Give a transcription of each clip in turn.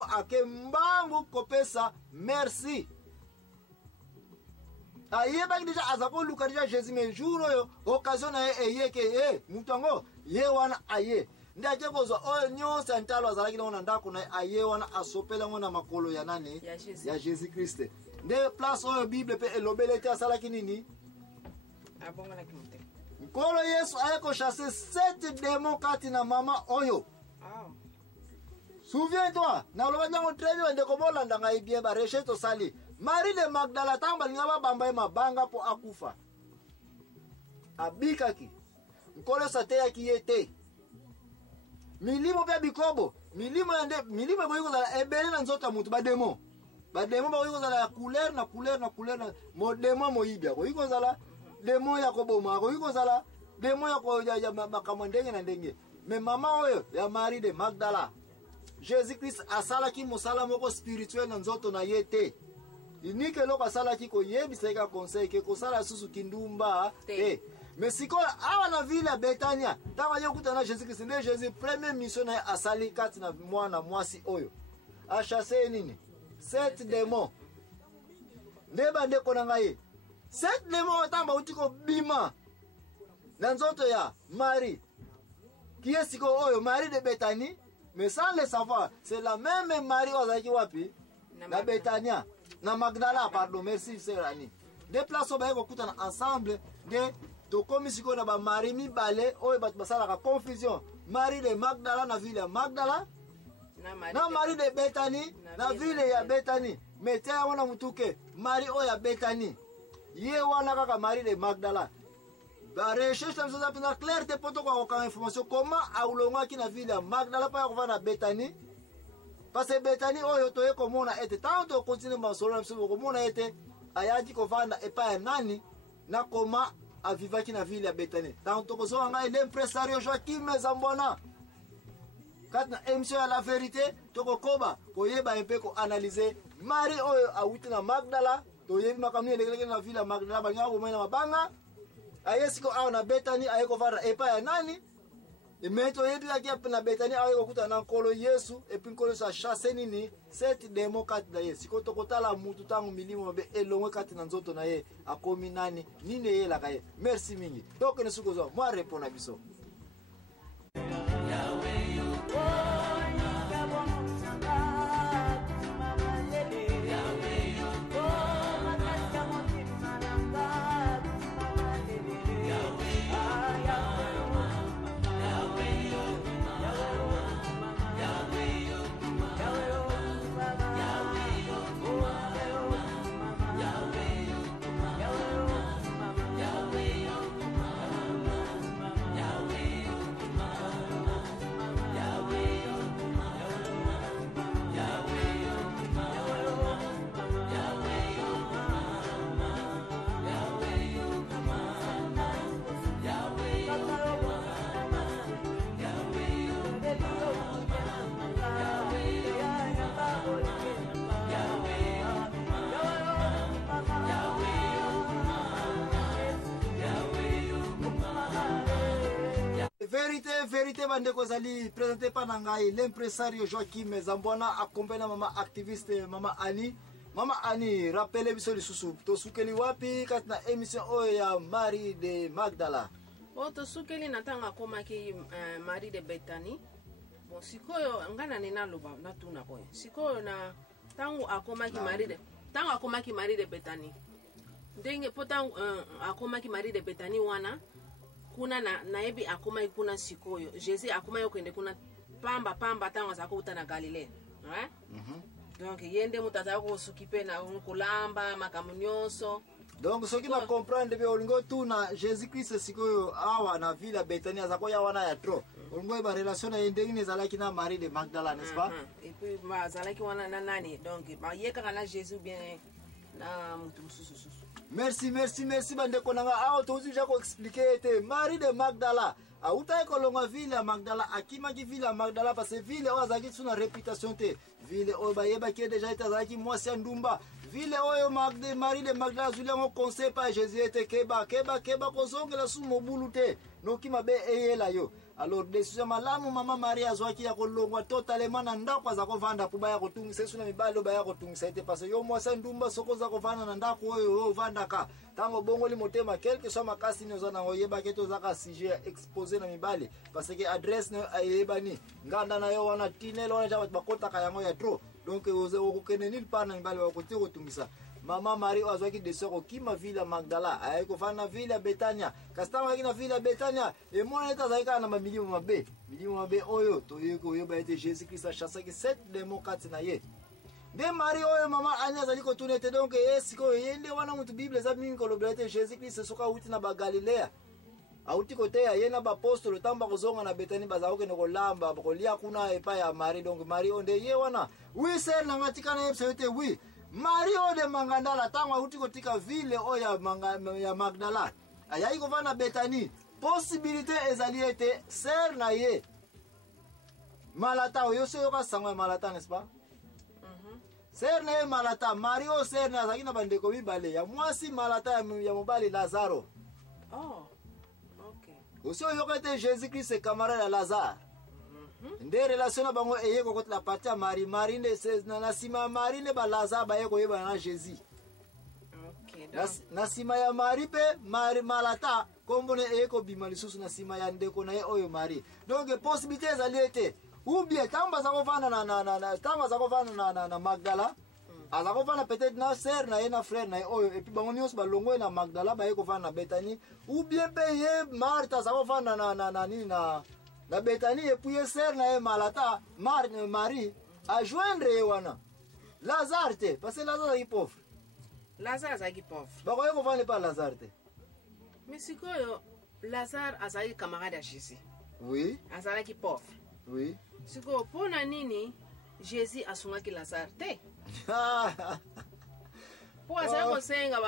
ake mbangu kopesa merci. Ayeba déjà azako luka déjà Jésus mais jour yo occasion na eyeke mutango ye wana aye ndaje kozwa oyo nyonso antalo azalaki na ndako na aye wana asopela ngona makolo ya nani ya Jésus Christ. Nde place oyo Bible pe elobelete asalaki nini abonga na kimote nkolo Yesu ayeko chasser 7 démons kati na mama oyo. Souviens-toi, na loba nyango trevi ndeko bolanda ngai bien ba recheto sali. Marie de Magdala tamba ngaba bamba mabanga po akufa. Abikaki. Nkolo sate yaki yete. Milimo pe bikobo, milimo boyiko za ebele na nzota mutu ba demo. Ba demo boyiko za la couleur na mo demo moibia. Boyiko za la demo ya koboma, boyiko za la demo ya ko ya makamandenge na ndenge. Me mama oyo ya Marie de Magdala. Jésus Christ asalaki mosala moko spirituel na nzoto na yete. Inike loko asalaki ko yebisa ka conseil ke ko sala susu kindumba mais siko awa na ville ya Betania tawa yokuta na Jésus Christ nde Jésus première mission na asali kati na mwana mwasi oyo a chasser nini 7 démons nde bande ko na ngai 7 démons tamba utiko bima na nzoto ya Marie qui est siko oyo Marie de Betanie. Mais sans le savoir, c'est la même Marie ozaki wapi na Betania na Magdala, pardon, merci sœur Annie. Des places au baïko kutana ensemble de to komisiko na ba Marie mi balé oyo bat basala ka confusion. Marie de Magdala na ville ya Magdala na Marie de Betanie na ville ya Betanie. Mais tia wana mutuke Marie oyo ya Betanie ye wana kaka Marie de Magdala. La recherche de la pena claire de poto kwa aucune information comment aulonga ki na ville ya Magdala pa ko na Betanie parce que Betanie oyo to eko mona ete tanto continue masolo na mso ko mona ete ayaji ko vanda epa ya nani na koma aviva ki na ville ya Betanie tanto ko so nga l'impresario Joachim Zambona kat na émission ya la vérité to ko koba ko yeba mpe ko analyser Marie oyo awuti na Magdala to yebi makamni lekeleke na ville ya Magdala banga ko mena mabanga ayesiko au na Betanie ayeko vara epa ya nani emeto yetu yaki na Betanie ayeko kuta na nkolo Yesu epi nkolo sa chasse nini 7 démons kati na Yesu ko tokotala mutu tangu milimo be elongwe kati na nzoto na ye akomi nani nini ye la kaye. Merci mingi donc ne suko zo moi répondre à biso Vérité bande kozali présenté par Nangai l'impresario Joachim Zambona accompagné mama activiste mama Annie rappelez biso lisusu to sukeli wapi katina émission oyo ya Marie de Magdala to sukeli natanga komaki Marie de Betanie bon sikoyo ngana nena loba natuna boy sikoyo na tangu akomaki Marie de Betanie ndenge potangu akomaki Marie de Betanie wana kuna na ebi akoma ikuna sikoyo Jésus akoma yokende kuna pamba tango za kuta na Galilée donc yende mutata ko sukipe na kulamba makamunyoso donc ce qui na comprendre be olingo tu na Jésus Christ sikoyo awa na ville Betania za ko ya wana ya tro olingo ba relation na yende ni zalaki na Marie de Magdala n'est-ce pas et puis ba zalaki wana na nani donc ba yeka na Jésus bien na mutu susu. Merci bande konanga awo tozi jako expliquer te Marie de Magdala auta ekolonga ville ya Magdala akima ki ville ya Magdala parce que ville oyo azaki suna réputation te ville oyo bayeba ki déjà etazaki mwasi ya ndumba ville oyo Marie de Magdala zulia ngo conseil pa Jésus ete keba kozongela su mobulu te noki mabe eyela yo alors décision malamu mama Maria azwaki ya kolongwa totalement na ndako za kovanda puba ya kotungisa suna mibalo ba ya kotungisa ete parce yo mwasa ndumba soko za kovanda na ndako oyo ovanda ka tango bongo li motema quelque soit makasi nyoza na oyeba keto za ka sujet exposé na mibale parce que adresse na ayebani nganda na yo wana tinelo wana ja bakota ka yango ya trop donc oze okukene nil pa na mibale wa kote kotungisa mama Maria azwaki desoko kima vila Magdala ayiko fana vila Betania kastama kina vila Betania e mona eta zaika na milimo mabe oyo to yeko yoba ete Jésus Christ a chassé que 7 démons kati na ye de Marie oyo mama anya zaliko tunete donc esiko yende wana mutu Bible za mingi kolobela ete Jésus Christ soka uti na ba Galilea auti kote ya yena ba apostole tamba kozonga na Betani bazauke ne kolamba kolia kuna epa ya Marie donc Marie onde ye wana oui c'est na ngatika na yepse oui Mario de Mangandala tangwa uti kotika vile oya ya Magdala ayayi kovana Betani possibilité ezali ete ser na ye malata oyo se yoka sangwa malata n'est-ce pas ser na ye malata Mario ser na zakina bandeko mibale ya mwasi malata ya mobali Lazaro okay oso yoka ete Jésus Christ est camarade ya Lazare nde relation na bango eyeko kote la partie ya Marie nde na sima Marie ne ba Lazare ba yeko yeba na Jésus okay na sima ya Marie pe Marie malata kombone eyeko bima lisusu na sima ya ndeko na ye oyo Marie donc possibilité ezali ete ou bien tamba za kovana na Magdala aza kovana peut-être na sœur na ye na frère na ye oyo et puis bango nyonso balongwe na Magdala ba yeko vana na Betani ou bien pe ye Martha za kovana na Betani et puis sœur na ye malata Marie a joindre ye wana Lazare te parce que Lazare est pauvre bako yeko vana pa Lazare te mais sikoyo Lazare azali camarade ya Jésus oui azalaki pauvre oui sikoyo pona nini Jésus asungaki Lazare te po azali kosenga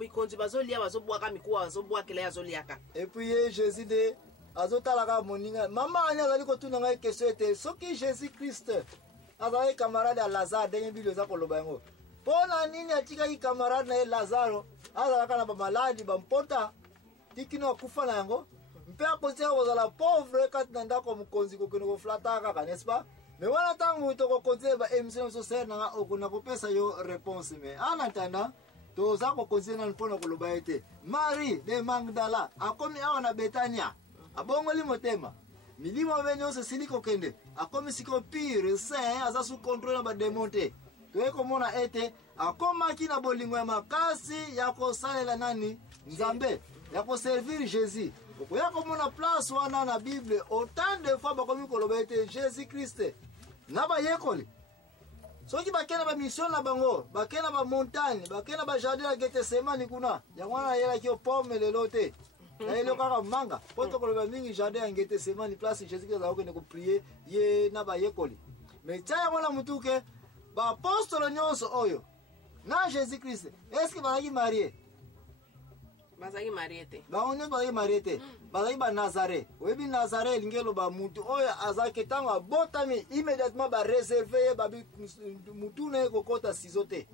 mikonzi bazolia bazobwaka mikuwa bazobwakela yazoliaka et puis Jésus de azotalaka moninga mama ani azali kotuna ngai question ete soki Jésus Christ azali camarade ya Lazare ndenge Bible eza koloba yango pona nini atikaki camarade na ye Lazaro azalaka na bamaladi bampota tikino akufa na yango mpe akosika kozala pauvre kati na ndako mokonzi kokende koflata kaka n'est-ce pas mais wana ntango tokokontinue baémission na biso ser nanga okona kopesa yo réponse mais en attendant toza kokontinue nanu mpona koloba ete Marie de Magdala akomi awa na Betania abongoli motema milimo be nyonso esili kokende akomi siko pire saint aza sous contrôle na badémon te toye komona ete akomaki na bolingo ya makasi ya kosalela nani Nzambe ya koservir Jésus okoya komona place wana na Bible autant de fois bakomi koloba ete Jésus Christ na bayekoli soki bakena ba mission na bango bakena ba montagne bakena ba jardin ya Gethsemane kuna yango wana yelaki pomme lelo te na ile kaka manga poto koloba mingi jardin ya Gethsemane place Jésus Christ azakende ko prier ye na bayekoli mais taya wana mutuke ba apostole nyonso oyo na Jésus Christ est-ce que bazaki marié bazaki marié te baonyo bazaki marié te bazaki ba Nazare oyebi Nazare lingelo ba mutu oyo azaki tango abotami immédiatement ba réserver babi mutu na kokota sizo te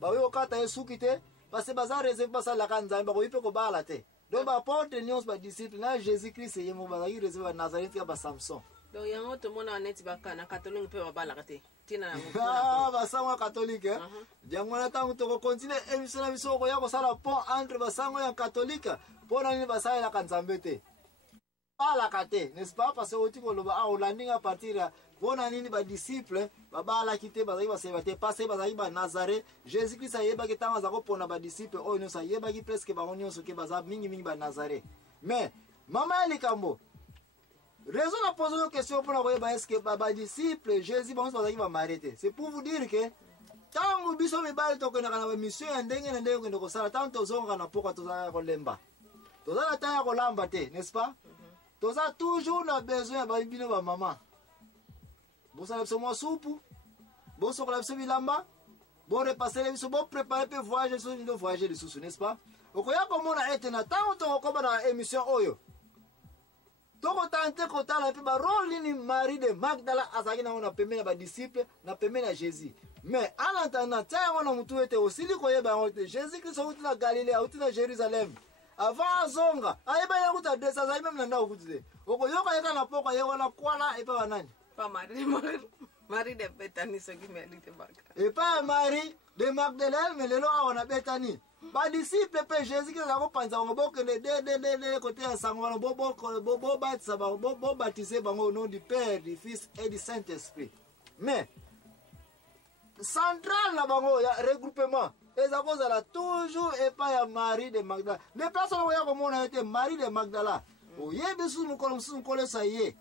bawe okata esuki te parce que baza réserver basala ka Nzambe bakoyipe ko bala te donc ba porte nyonso ba disciple na Jésus Christ yemo bazaki réserver ba Nazareth ka ba Samson donc yango tomona neti bakana catholique pe babalaka te tina na basango catholique jango na tango to continue émission na biso ko ya ko sala pont entre basango ya catholique pona ni basala la Nzambe te bala kate n'est-ce pas parce que oti ko loba a landing à partir pona nini ba disciple babala kite bazaki baseba te parce bazaki ba Nazareth Jésus Christ ayeba ke tango za ko pona ba disciple oyo no sa yeba ki presque ba onyoso ke baza mingi ba Nazareth mais mama likambo raison à poser une question pour la est-ce que baba disciple Jésus bon ça va m'arrêter c'est pour vous dire que tant que biso me bal to kona kana mission ya ndenge na ndenge ndeko sala tant tozonga na poko tozala ko lemba tozala taya ko lamba te n'est-ce pas toza toujours na besoin ba bino ba maman bo sala biso mo soupu bo sokola biso bilamba bo repasser biso bo préparer pe voyage so ndo voyager les sous n'est-ce pas okoya ko mona ete na tant to ko ba na émission oyo toko tante kotala pe ba rôle ni Marie de Magdala azaki na ona pemena ba disciple na pemena Jésus mais en attendant taya wana mutu ete osili koyeba ngote Jésus Christ outi na Galilée outi na Jérusalem avant zonga ayeba ya kuta desa za même nanda ukutile oko yoka yeka na poko ye wala kwala epa wanani pa Marie de Bethany ce qui mérite baga et pas Marie de Magdalene mais lelo awana Bethany ba disciple pe Jésus qui za ko panza ngo boke de côté ya sangwana bo batisa ba bo baptiser bango au nom du Père, du Fils et du Saint-Esprit. Mais central na bango ya regroupement eza kozala toujours epa ya Marie de Magdala. Les personnes oya komona ete Marie de Magdala oyebi su musu kolesa ye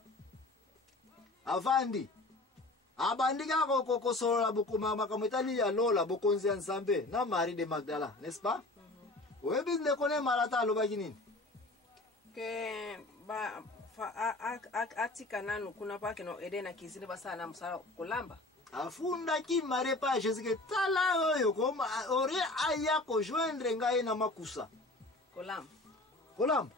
avandi abandika kokosolola bokoma makambo etali ya lola bokonzi ya Nzambe na Marie de Magdala, n'est-ce pas? Oyebi ndeko ne malata alobaki nini ke ba atika nanu kuna pake no edena kizini basana musala kolamba afundaki Marie pa Jésus ke tala oyo koma ore aya ko joindre ngai na makusa kolamba kolamba